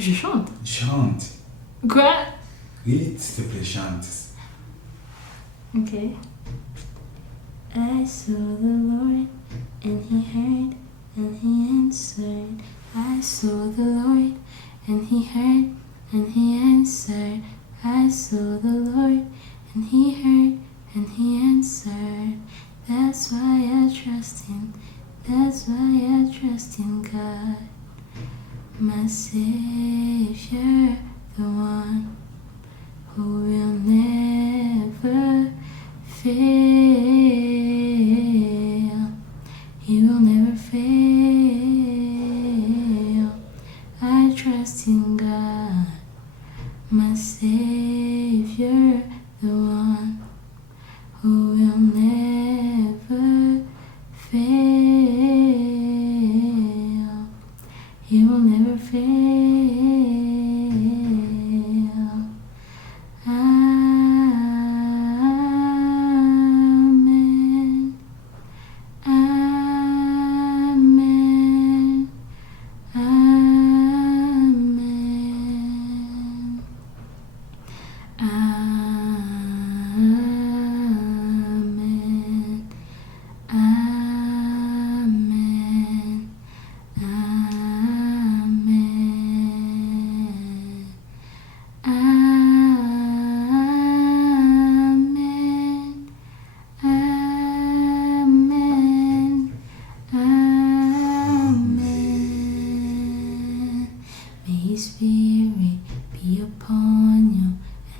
Je chante. Chante. Quoi? Oui, s'il te plaît, chante. Ok. I saw the Lord and he heard and he answered. I saw the Lord and he heard and he answered. I saw the Lord and he heard and he answered. That's why I trust him. That's why I trust in God. My Savior, the one who will never fail. He will never fail. I trust in God, my Savior, the one who will never fail. He will never fail. Amen. Amen. Amen. Amen. Amen. Amen. Amen. Amen. Amen. May His Spirit be upon you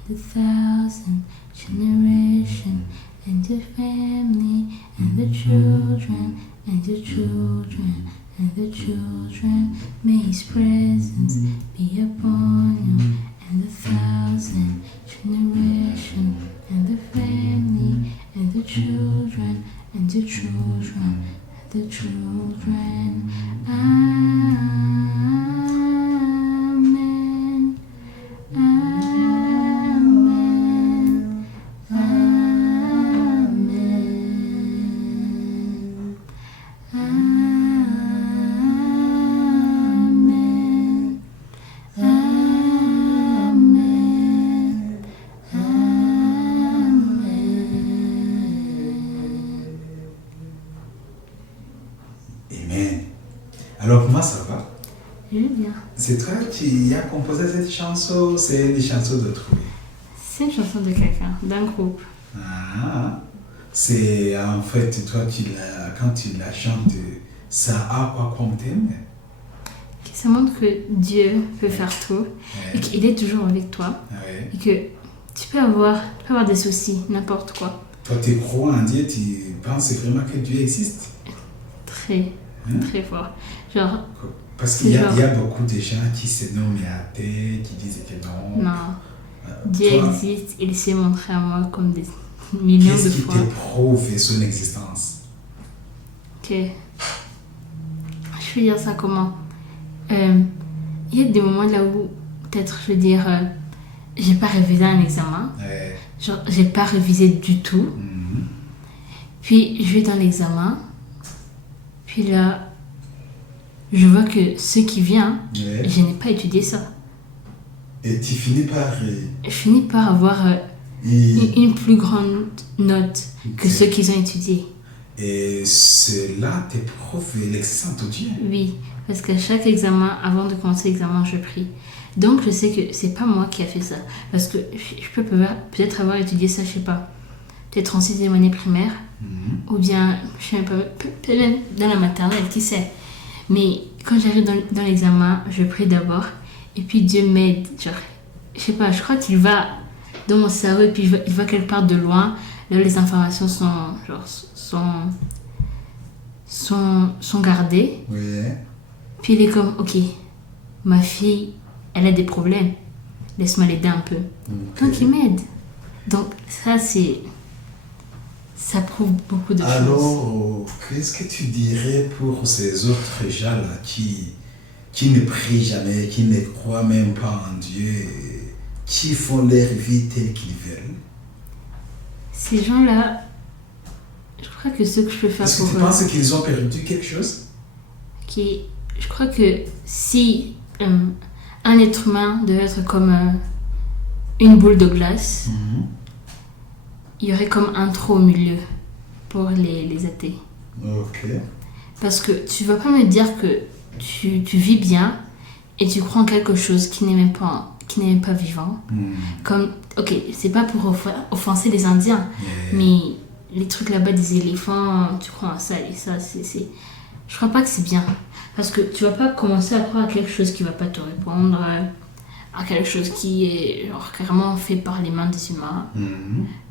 and 1,000 generations, and your family, and the children, and the children, and the children. May His presence be upon you and 1,000 generations, and the family, and the children, and the children, and the children. Amen. Amen. Amen. Amen. Amen. Amen. Alors, comment ça va? Je vais bien. C'est toi qui as composé cette chanson ou c'est une chanson d'autrui? C'est une chanson de quelqu'un, d'un groupe. Ah, c'est en fait toi quand tu la chantes, ça a quoi comme thème? Ça montre que Dieu peut faire tout et qu'il est toujours avec toi Ouais. et que tu peux avoir des soucis, n'importe quoi. Toi, tu crois en Dieu, tu penses vraiment que Dieu existe? Très, très fort. Genre, Parce qu'il y, C'est genre- y a beaucoup de gens qui se nomment athées, qui disent que non. non, Dieu Toi, existe, il s'est montré à moi comme des millions qu'est-ce de qui fois. te prouve son existence? Ok. Je vais dire ça comment? Il y a des moments là où, peut-être, je veux dire, j'ai pas révisé un examen. Ouais. Genre, j'ai pas révisé du tout. Mhm. Puis, je vais dans l'examen. Puis là, je vois que ce qui vient, Ouais. je n'ai pas étudié ça. Et tu finis par... Je finis par avoir une plus grande note que ceux qui ont étudié. Et cela te prouve l'existence de Dieu. Oui, parce qu'à chaque examen, avant de commencer l'examen, je prie. Donc, je sais que c'est pas moi qui a fait ça. Parce que je peux peut-être avoir étudié ça, je sais pas, peut-être en 6e année primaire, ou bien, je sais pas, peut-être même dans la maternelle, qui sait. Mais quand j'arrive dans l'examen, je prie d'abord, et puis Dieu m'aide. Genre, je sais pas, je crois qu'il va dans mon cerveau, et puis il va quelque part de loin, là où les informations sont gardées. Oui. Puis il est comme, ok, ma fille, elle a des problèmes. Laisse-moi l'aider un peu. Donc il m'aide. Donc ça prouve beaucoup de choses. Alors, qu'est-ce que tu dirais pour ces autres gens-là qui ne prient jamais, qui ne croient même pas en Dieu, qui font leur vie telle qu'ils veulent? Ces gens-là, je crois que ce que je peux faire Est-ce pour que tu eux, penses qu'ils ont perdu quelque chose? je crois que si un un être humain devait être comme une boule de glace, il y aurait comme un trou au milieu pour les athées. Ok. Parce que tu vas pas me dire que tu vis bien et tu crois en quelque chose qui n'est même pas vivant. Comme, ok, c'est pas pour offenser les Indiens, mais les trucs là-bas des éléphants, tu crois en ça et ça, je crois pas que c'est bien. Parce que tu vas pas commencer à croire à quelque chose qui va pas te répondre, à quelque chose qui est genre carrément fait par les mains des humains.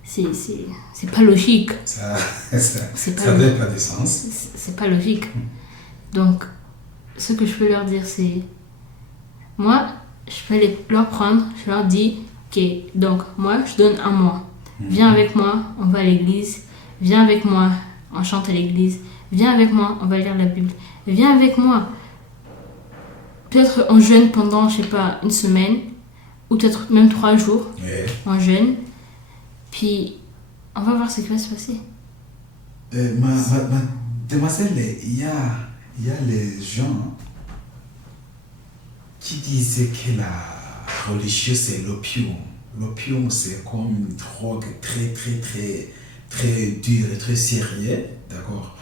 C'est pas logique. Ça C'est pas n'avait pas de sens. C'est pas logique. Donc, ce que je peux leur dire, c'est... Moi, je peux leur prendre, je leur dis, ok, donc moi, je donne un mois. Viens avec moi, on va à l'église. Viens avec moi, on chante à l'église. Viens avec moi, on va lire la Bible. Viens avec moi. Peut-être on jeûne pendant, je sais pas, une semaine. Ou peut-être même 3 jours. On jeûne. Puis, on va voir ce qui va se passer. Demoiselle, il y a les gens qui disaient que la religion, c'est l'opium. L'opium, c'est comme une drogue très, très, très, très dure et très sérieuse, d'accord?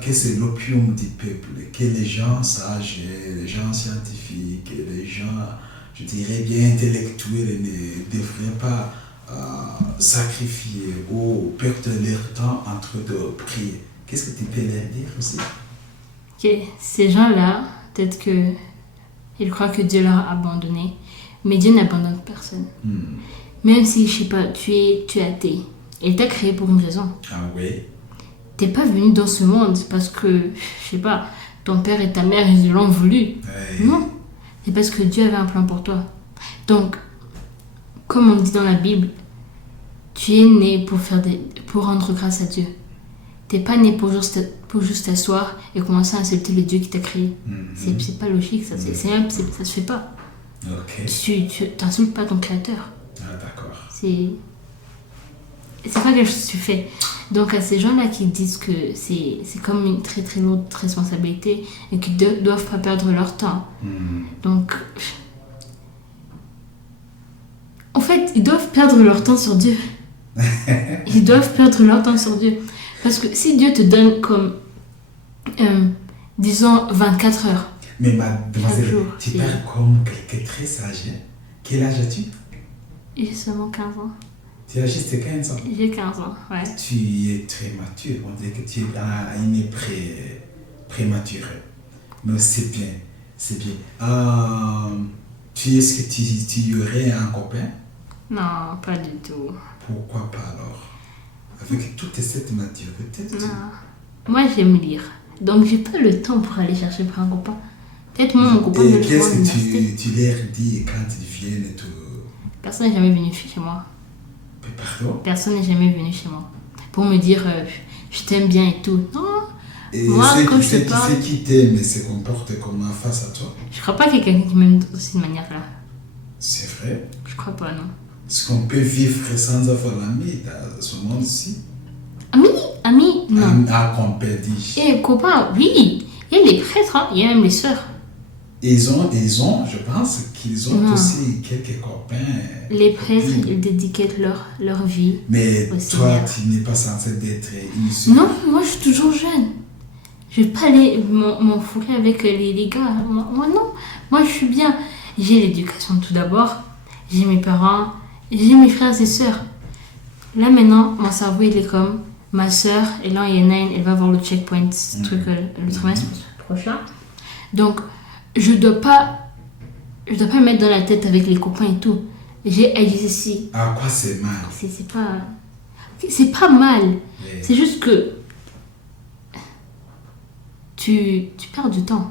Que c'est l'opium du peuple, que les gens sages, les gens scientifiques, les gens, je dirais bien intellectuels ne devraient pas sacrifier ou perdre leur temps entre deux prières. Qu'est-ce que tu peux leur dire aussi? Ok, ces gens-là, peut-être que ils croient que Dieu leur a abandonné, mais Dieu n'abandonne personne. Même si, je sais pas, tu es athée, il t'a créé pour une raison. Ah oui? T'es pas venu dans ce monde parce que, je sais pas, ton père et ta mère, ils l'ont voulu. Non, c'est parce que Dieu avait un plan pour toi. Donc, comme on dit dans la Bible, tu es né pour rendre grâce à Dieu. T'es pas né pour juste t'asseoir et commencer à insulter le Dieu qui t'a créé. C'est pas logique, ça se fait pas. Ok. Tu t'insultes pas ton créateur. Ah, d'accord. C'est pas quelque chose que tu fais. Donc à ces gens-là qui disent que c'est comme une très très lourde responsabilité et qu'ils doivent pas perdre leur temps. Donc, en fait, ils doivent perdre leur temps sur Dieu. Ils doivent perdre leur temps sur Dieu. Parce que si Dieu te donne comme, disons, 24 heures. Mais mademoiselle, tu parles comme quelqu'un très sage. Quel âge as-tu? J'ai seulement 15 ans. Tu as juste 15 ans? J'ai 15 ans, ouais. Tu es très mature. On dirait que tu es à une prématurée. Mais c'est bien, c'est bien. Est-ce que tu y aurais un copain? Non, pas du tout. Pourquoi pas alors? Avec toute cette maturité. Non. Moi, j'aime lire. Donc, j'ai pas le temps pour aller chercher pour un copain. Peut-être moi, mon copain... Et qu'est-ce que tu leur dis quand ils viennent et tout? Personne n'est jamais venu chez moi. Pardon? Personne n'est jamais venu chez moi. Pour me dire, je t'aime bien et tout. Non. Et moi, quand je te parle... C'est qui t'aime et se comporte comment face à toi? Je crois pas qu'il y ait quelqu'un qui m'aime de cette manière-là. C'est vrai? Je crois pas, non. Est-ce qu'on peut vivre sans avoir l'ami dans ce monde-ci? Ami, non. Qu'on peut dire. Et copains, oui. Il y a les prêtres, hein. Il y a même les sœurs. Ils ont, je pense qu'ils ont aussi quelques copains. Les prêtres, ils dédiquent leur vie. Mais toi, Seigneur. tu n'es pas censé d'être initié. Non, moi je suis toujours jeune. Je vais pas aller m'enfourrer avec les gars. Moi non. Moi je suis bien. J'ai l'éducation tout d'abord. J'ai mes parents. J'ai mes frères et sœurs. Là maintenant, mon cerveau il est comme ma sœur. Et là, il y en a une, elle va voir le checkpoint, le trimestre prochain. Donc, je dois pas me mettre dans la tête avec les copains et tout. J'ai agi ici. Ah, quoi, c'est mal? C'est pas mal. Mais... C'est juste que tu perds du temps.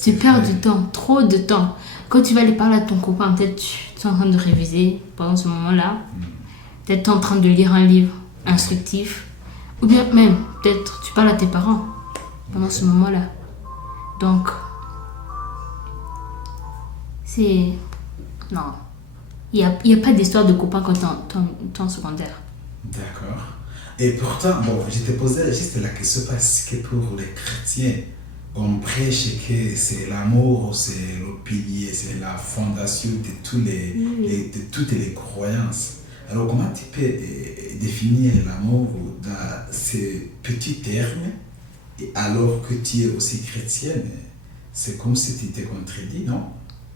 Tu perds du temps, trop de temps. Quand tu vas aller parler à ton copain, peut-être tu es en train de réviser pendant ce moment-là. Peut-être tu es en train de lire un livre instructif. Ou bien même, peut-être tu parles à tes parents pendant ce moment-là. Donc, c'est... Non. Il n'y a pas d'histoire de copain quand tu es en secondaire. D'accord. Et pourtant, bon, je te posais juste la question parce que pour les chrétiens, on prêche que c'est l'amour, c'est le pilier, c'est la fondation de, de toutes les croyances. Alors comment tu peux définir l'amour dans ces petits termes alors que tu es aussi chrétienne? C'est comme si tu t'es contredit, non?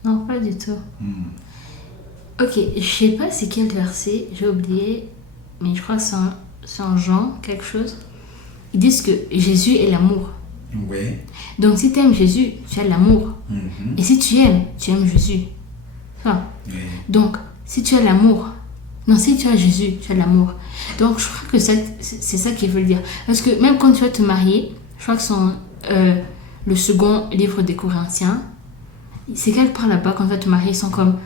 Non, pas du tout. Ok, je sais pas c'est quel verset, j'ai oublié, mais je crois que c'est en Jean, quelque chose. Ils disent que Jésus est l'amour. Oui. Donc si tu aimes Jésus, tu as l'amour. Et si tu aimes Jésus. Enfin, Oui. donc, si tu as l'amour, non, si tu as Jésus, tu as l'amour. Donc je crois que c'est ça qu'il veut dire. Parce que même quand tu vas te marier, je crois que c'est le second livre des Corinthiens, c'est quelque part là-bas, quand tu vas te marier, ils sont comme...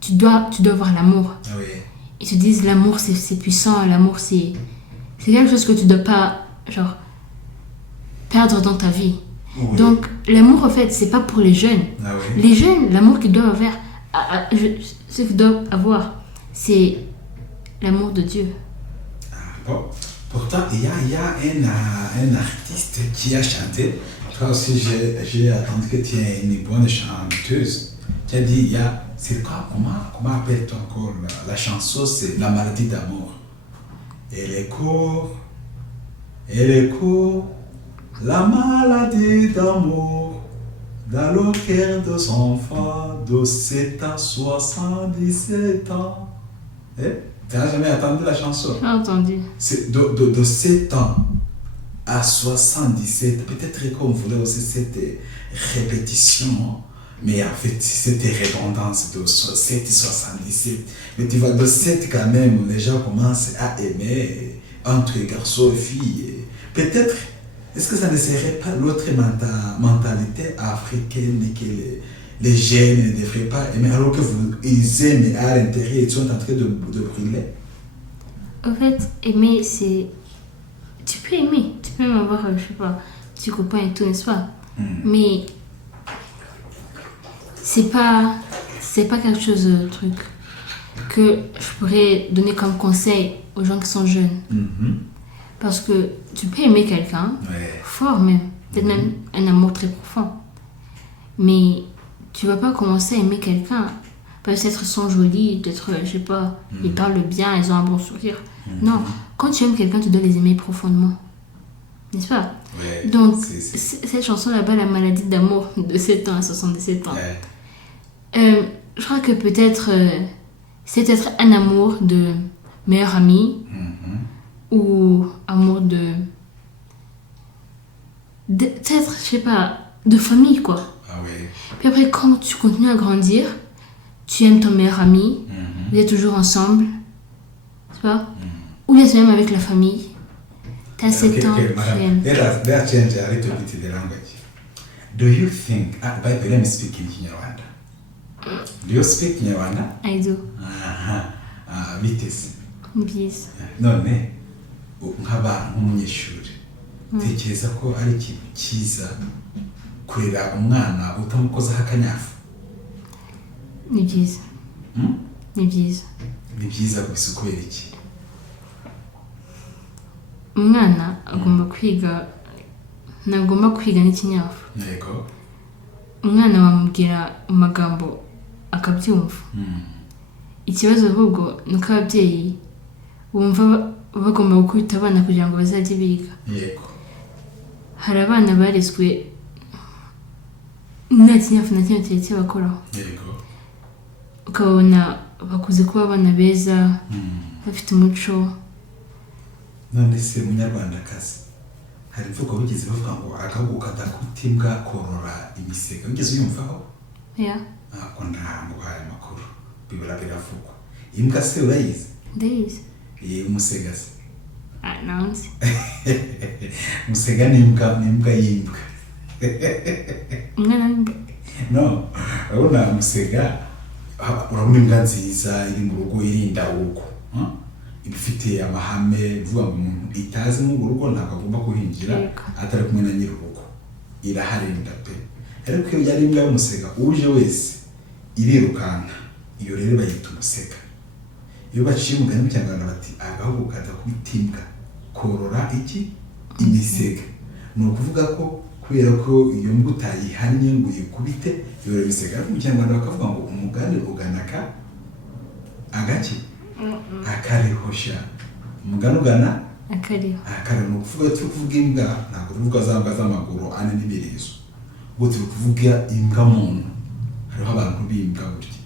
tu dois avoir l'amour. Ah oui. Ils te disent l'amour c'est puissant, l'amour c'est quelque chose que tu dois pas genre perdre dans ta vie. Oui. Donc l'amour en fait c'est pas pour les jeunes. Ah oui. Les jeunes, l'amour qu'ils doivent avoir, ce qu'ils doivent avoir, c'est l'amour de Dieu. Ah, bon. Pourtant, il y a un artiste qui a chanté. Toi aussi, j'ai attendu que tu es une bonne chanteuse. Tu as dit, c'est quoi, comment appelle-t-on encore la chanson? C'est La maladie d'amour. Elle est court, la maladie d'amour, dans le cœur de son enfant, de 7 à 77 ans. Tu n'as jamais entendu la chanson? J'ai entendu. C'est de 7 ans à 77, peut-être qu'on voulait aussi cette répétition, mais en fait, cette redondance de 7 et 77. Mais tu vois, de 7 quand même, les gens commencent à aimer entre garçons et filles. Peut-être, est-ce que ça ne serait pas l'autre mentalité africaine que les jeunes ne devraient pas aimer, alors que ils aiment à l'intérieur, ils sont en train de brûler? En fait, aimer, c'est... Tu peux aimer, tu peux même avoir, je sais pas, petits copains et tout, n'est-ce pas? Mais c'est pas quelque chose de truc que je pourrais donner comme conseil aux gens qui sont jeunes. Parce que tu peux aimer quelqu'un, fort même, peut-être même un amour très profond. Mais tu vas pas commencer à aimer quelqu'un. Peut-être ils sont jolis, peut-être, je sais pas, ils parlent bien, ils ont un bon sourire. Non, quand tu aimes quelqu'un, tu dois les aimer profondément. N'est-ce pas? Ouais, donc, cette chanson là-bas, La maladie d'amour, de 7 ans à 77 ans. Je crois que peut-être, c'est peut-être un amour de meilleur ami ou amour de peut-être, je sais pas, de famille, quoi. Ah oui. Puis après, quand tu continues à grandir, tu aimes ton meilleur ami, vous êtes toujours ensemble, tu vois? Ou bien c'est même avec la famille. T'as 7 ans, tu aimes. Let us change a little bit the language. Do you think, by the way, let me speak in Kinyarwanda. Do you speak Kinyarwanda? I do. Biteze. Byiza. None, nk'umunyeshuri, tekereza ko ari ikintu cyiza kurera umwana utamukozaho akanyafu? Ni byiza. Ni byiza. Ni byiza gusa kubera iki? Umwana agomba kwiga, ntagomba kwiga n'ikinyafu. Yego. Umwana bamubwira amagambo akabyumva. Ikibazo ahubwo ni uko ababyeyi bumva bagomba gukubita abana kugira ngo bazajye biga. Yego. Hari abana barezwe nta kinyafu na kimwe kirekire bakoraho. Yego. Ukabona bakuze kuba abana beza, bafite umuco. None se munyarwandakazi, hari imvugo bigeze bavuga ngo agahugu kadakuta imbwa korora imisega. Wigeze uyumvaho? Yeah. Ako ntabwo hari amakuru biravugwa. Imbwa se urayizi? Ndayizi. Umusega se? Nanzi. Umusega ni imbwa y'imbwa. Umwana w'imbwa? No, urabona umusega, urabona imbwa nziza iri mu rugo irinda urugo. Ifite amahame, bivuga ngo umuntu itazi mu rugo ntabwo agomba kuhinjira atari kumwe na nyir'urugo. Iraharinda pe. Ariko iyo yari imbwa y'umusega, uje wese irirukanka. Iyo rero bayita umusega. Iyo baciye umugani mu Kinyarwanda bati agahugu kadakubita imbwa korora iki? Imisega. Ni ukuvuga ko kubera ko iyo mbwa utayihannye ngo uyikubite yora bisega mu Kinyarwanda bakavuga ngo umugani ugana agaki akarihosha umugani ugana akariho ni ukuvuga turi kuvuga imbwa ntabwo tuvuga za mbwa z'amaguru ane n'imirizo ubwo turi kuvuga imbwa muntu hariho abantu b'imbwa burya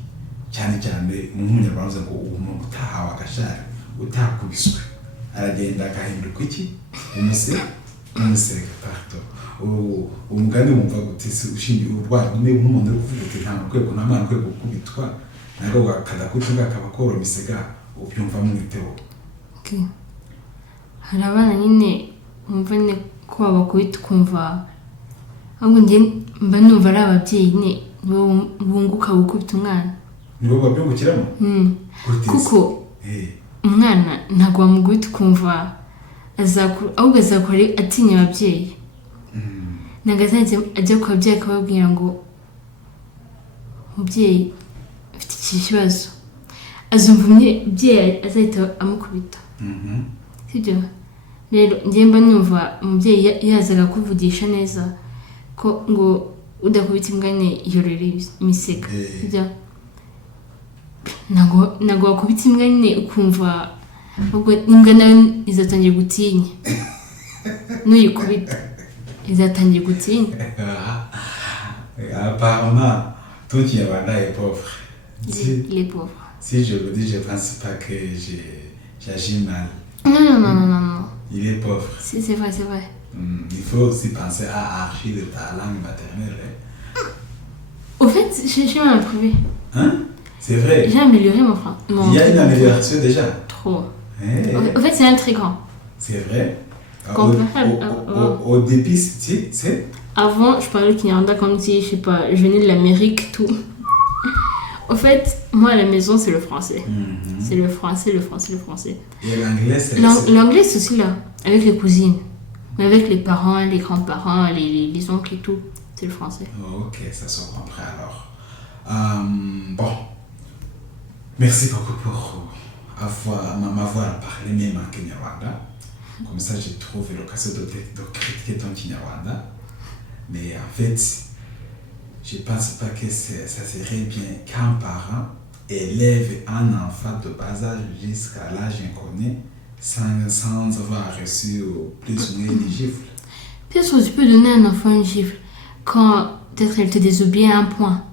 cyane cyane umunyarwanda avuga ngo umuntu utahawe agashari utakubiswe aragenda agahinduka iki umusega pardon umugani wumva gute ushingiye urwara nk'umuntu uri kuvuga uti nta rwego nta mwana rwego gukubitwa ntabwo kadakutunga akaba akora imisega ubyumva mwiteho hari abana nyine wumva nyine ko babakubita ukumva ahubwo njye mba numva ari ababyeyi nyine bunguka gukubita umwana nibo babyungukiramo kuko umwana ntabwo wamugubita ukumva ahubwo azakora atinya ababyeyi ntabwo azajya ajya ku babyeyi akababwira ngo umubyeyi afite iki kibazo azumva umubyeyi azahita amukubita sibyo rero njye mba numva umubyeyi yazaga kuvugisha neza ko ngo udakubita imbwa yorora imisega sibyo ntabwo wakubita imbwa nyine ukumva ubwo imbwa nayo izatangira gutinya n'uyikubita izatangira gutinya apparemment ton Kinyarwanda est pauvre. Il est pauvre. Si je le dis, je pense pas que j'agis mal. Non. Il est pauvre. C'est vrai. Il faut aussi penser à archi de ta langue maternelle. Au fait, j'ai même approuvé. Hein? C'est vrai. J'ai amélioré mon français. Il y a une amélioration déjà. Trop. Hey. Au fait, c'est intriguant. C'est vrai. Au début, c'est... Avant, je parlais Kinyarwanda comme si, je sais pas, je venais de l'Amérique, tout. Au fait, moi, à la maison, c'est le français. C'est le français. Et l'anglais, c'est... L'anglais, c'est aussi là, avec les cousines. Mais avec les parents, les grands-parents, les oncles et tout, c'est le français. Ok, ça se comprend alors. Bon. Merci beaucoup pour m'avoir parlé même en Kinyarwanda. Comme ça, j'ai trouvé l'occasion de critiquer ton Kinyarwanda. Mais en fait, je ne pense pas que ça serait bien qu'un parent élève un enfant de bas âge jusqu'à l'âge inconnu sans avoir reçu plus ou moins une gifle. Peut-être tu peux donner à un enfant une gifle quand peut-être elle te désobéit à un point.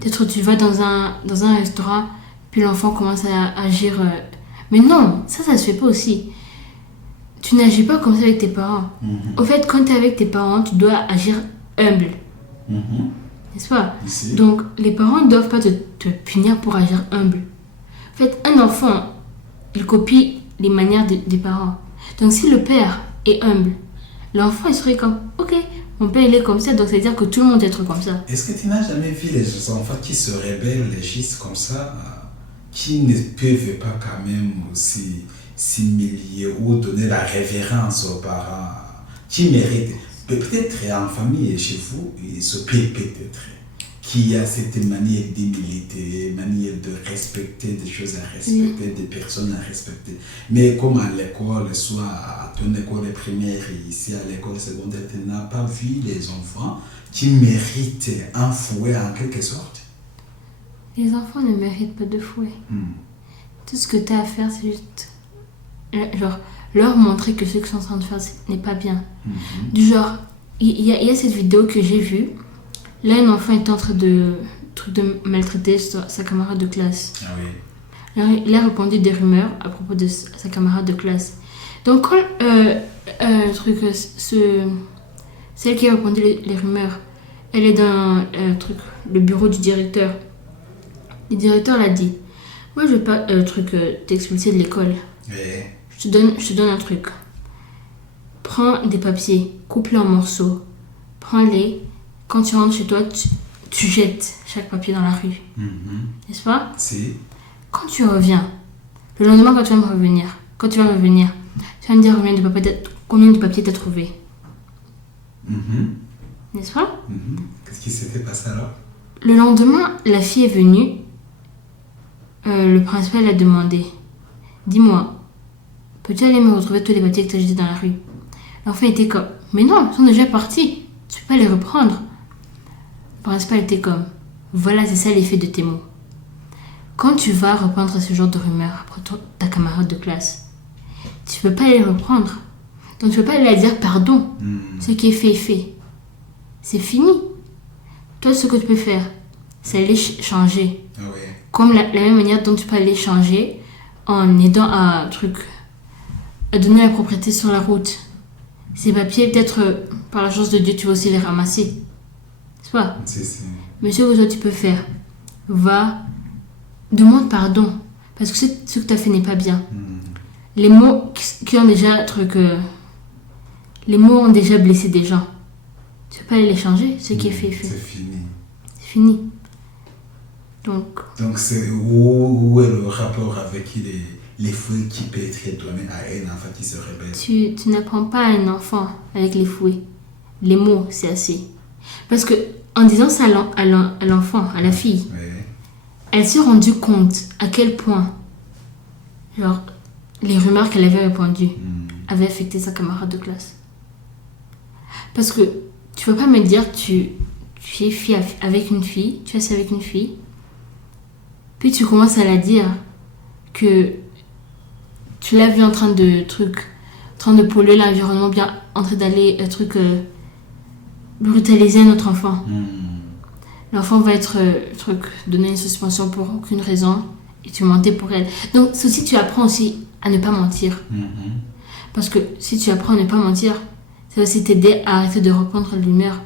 Peut-être tu vas dans un restaurant, puis l'enfant commence à agir. Mais non, ça se fait pas aussi. Tu n'agis pas comme ça avec tes parents. Au fait, quand tu es avec tes parents, tu dois agir humble. N'est-ce pas? Ici. Donc, les parents ne doivent pas te punir pour agir humble. En fait, un enfant, il copie les manières des parents. Donc, si le père est humble, l'enfant, il serait comme, ok, mon père, il est comme ça, donc ça veut dire que tout le monde doit être comme ça. Est-ce que tu n'as jamais vu les enfants qui se rebellent, les gestes comme ça, qui ne peuvent pas quand même aussi s'humilier ou donner la révérence aux parents qui méritent? Peut-être en famille et chez vous, il se peut peut-être qu'il y a cette manière d'humilité, manière de respecter des choses à respecter, des personnes à respecter. Mais comme à l'école, soit à ton école primaire et ici à l'école secondaire, tu n'as pas vu les enfants qui méritent un fouet en quelque sorte? Les enfants ne méritent pas de fouet. Tout ce que tu as à faire, c'est juste genre leur montrer que ce qu'ils sont en train de faire n'est pas bien. Du genre, il y a cette vidéo que j'ai vue. Là, un enfant est en train de maltraiter sa camarade de classe. Ah oui. Alors, il a répandu des rumeurs à propos de sa camarade de classe. Donc, quand celle qui a répandu les rumeurs, elle est dans le bureau du directeur. Le directeur l'a dit, moi, je vais pas t'expulser de l'école. Oui. Je te donne un truc. Prends des papiers, coupe-les en morceaux. Prends-les. Quand tu rentres chez toi, tu jettes chaque papier dans la rue. N'est-ce pas? Si. Quand tu reviens, le lendemain, quand tu vas revenir, tu vas me dire combien de papiers tu as trouvé. N'est-ce pas? Qu'est-ce qui s'était passé alors? Le lendemain, la fille est venue. Le principal a demandé, dis-moi, peux-tu aller me retrouver tous les papiers que tu as jetés dans la rue? L'enfant était comme, mais non, ils sont déjà partis. tu peux pas les reprendre. Le principal était comme, voilà, c'est ça l'effet de tes mots. Quand tu vas reprendre ce genre de rumeurs après ta camarade de classe, tu peux pas les reprendre. Donc tu peux pas aller dire pardon. Ce qui est fait est fait. C'est fini. Toi, ce que tu peux faire, c'est aller changer. Ah ouais. Comme la même manière dont tu peux aller changer en aidant à donner la propriété sur la route. Ces papiers, peut-être par la chance de Dieu, tu vas aussi les ramasser. C'est pas. Mais ce que toi tu peux faire, demande pardon. Parce que ce que tu as fait n'est pas bien. Les mots qui ont déjà les mots ont déjà blessé des gens. Tu peux pas aller les changer. Ce qui est fait est fait. C'est fini. C'est fini. Donc c'est où est le rapport avec les fouets qui peuvent être donnés à un enfant qui se rebelle? Tu n'apprends pas à un enfant avec les fouets. Les mots, c'est assez. Parce que en disant ça à l'enfant, à la fille, elle s'est rendue compte à quel point les rumeurs qu'elle avait répandues avaient affecté sa camarade de classe. Parce que tu ne peux pas me dire que tu es fille avec une fille, tu es assise avec une fille, puis tu commences à la dire que tu l'as vu en train de polluer l'environnement, bien en train d'aller brutaliser un autre enfant. L'enfant va être donné une suspension pour aucune raison et tu mentais pour elle. Donc ceci, tu apprends aussi à ne pas mentir. Parce que si tu apprends à ne pas mentir, ça va aussi t'aider à arrêter de reprendre l'humeur. Ça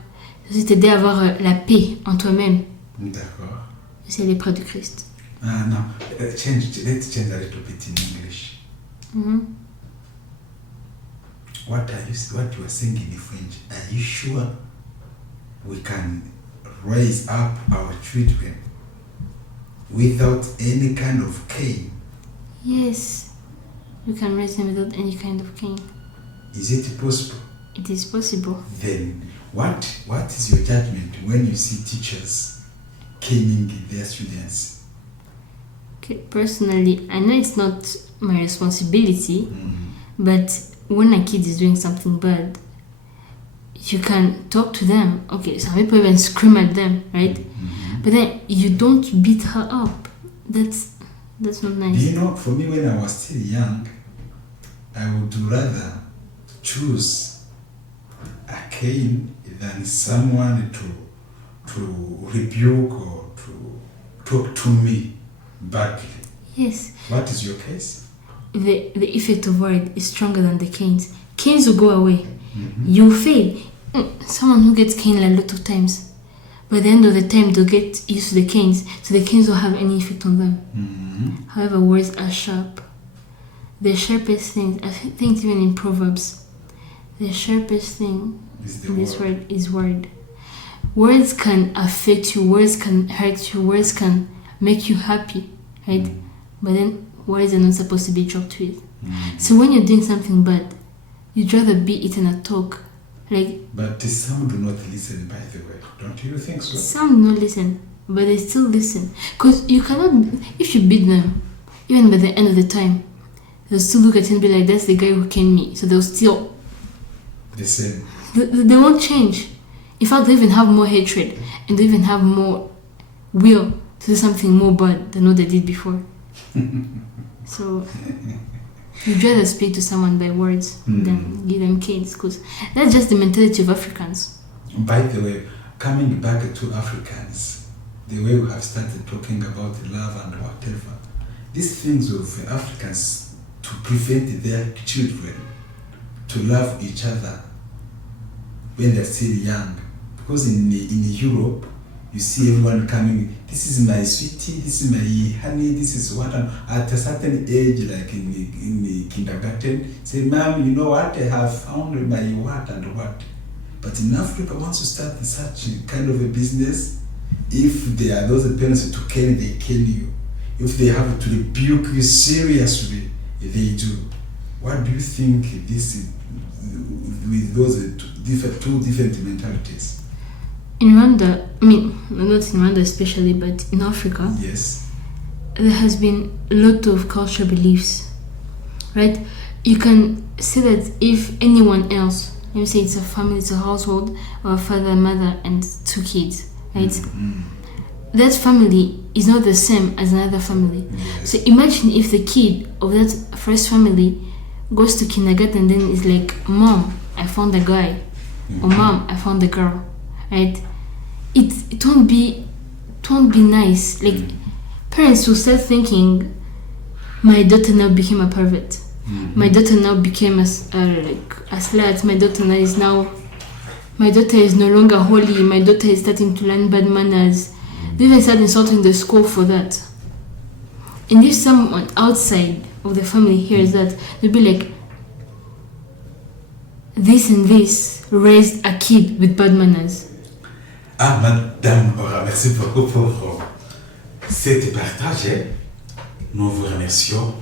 va aussi t'aider à avoir la paix en toi-même. D'accord. C'est les près du Christ. Ah non, let's change a little bit in English. What you are saying in French, are you sure we can raise up our children without any kind of cane? Yes, you can raise them without any kind of cane. Is it possible? It is possible. Then what is your judgment when you see teachers caning their students? Okay, personally, I know it's not my responsibility, but when a kid is doing something bad, you can talk to them. Okay, some people even scream at them, right? But then you don't beat her up. That's not nice. You know, for me, when I was still young, I would rather choose a cane than someone to rebuke or to talk to me badly. Yes. What is your case? The effect of word is stronger than the canes. Canes will go away. You fail. Someone who gets caned a lot of times, by the end of the time they'll get used to the canes, so the canes won't have any effect on them. However, words are sharp. The sharpest thing, I think even in Proverbs, the sharpest thing in this word is word. Words can affect you, words can hurt you, words can make you happy, right? But then words are not supposed to be joked with. So when you're doing something bad, you'd rather be it in a talk. But some do not listen, by the way. Don't you think so? Some do not listen, but they still listen. Because you cannot, if you beat them, even by the end of the time, they'll still look at you and be like, that's the guy who caned me. So they'll still... The same. They won't change. In fact, they even have more hatred. And they even have more will to do something more bad than what they did before. So... you'd rather speak to someone by words than give them canes, because that's just the mentality of Africans. By the way, coming back to Africans, the way we have started talking about love and whatever, these things of Africans to prevent their children to love each other when they're still young. Because in Europe, you see everyone coming, this is my sweetie, this is my honey, this is what I'm, at a certain age, like in the kindergarten, say, Mom, you know what, I have found my what and what. But in Africa, once you start such kind of a business, if there are those parents to cane, they cane you. If they have to rebuke you seriously, they do. What do you think this is, with those two different mentalities? In Rwanda, I mean, not in Rwanda especially, but in Africa, yes, there has been a lot of cultural beliefs, right? You can say that if anyone else, let me say it's a family, it's a household, or a father, mother, and 2 kids, right? That family is not the same as another family. Yes. So imagine if the kid of that first family goes to kindergarten and then is like, Mom, I found a guy, or Mom, I found a girl, right? It won't be nice. Like parents will start thinking, my daughter now became a pervert. My daughter now became a slut. My daughter is no longer holy. My daughter is starting to learn bad manners. Then they start insulting the school for that. And if someone outside of the family hears that, they'll be like, this and this raised a kid with bad manners. Ah, Madame Aura, merci beaucoup pour cet partage. Nous vous remercions.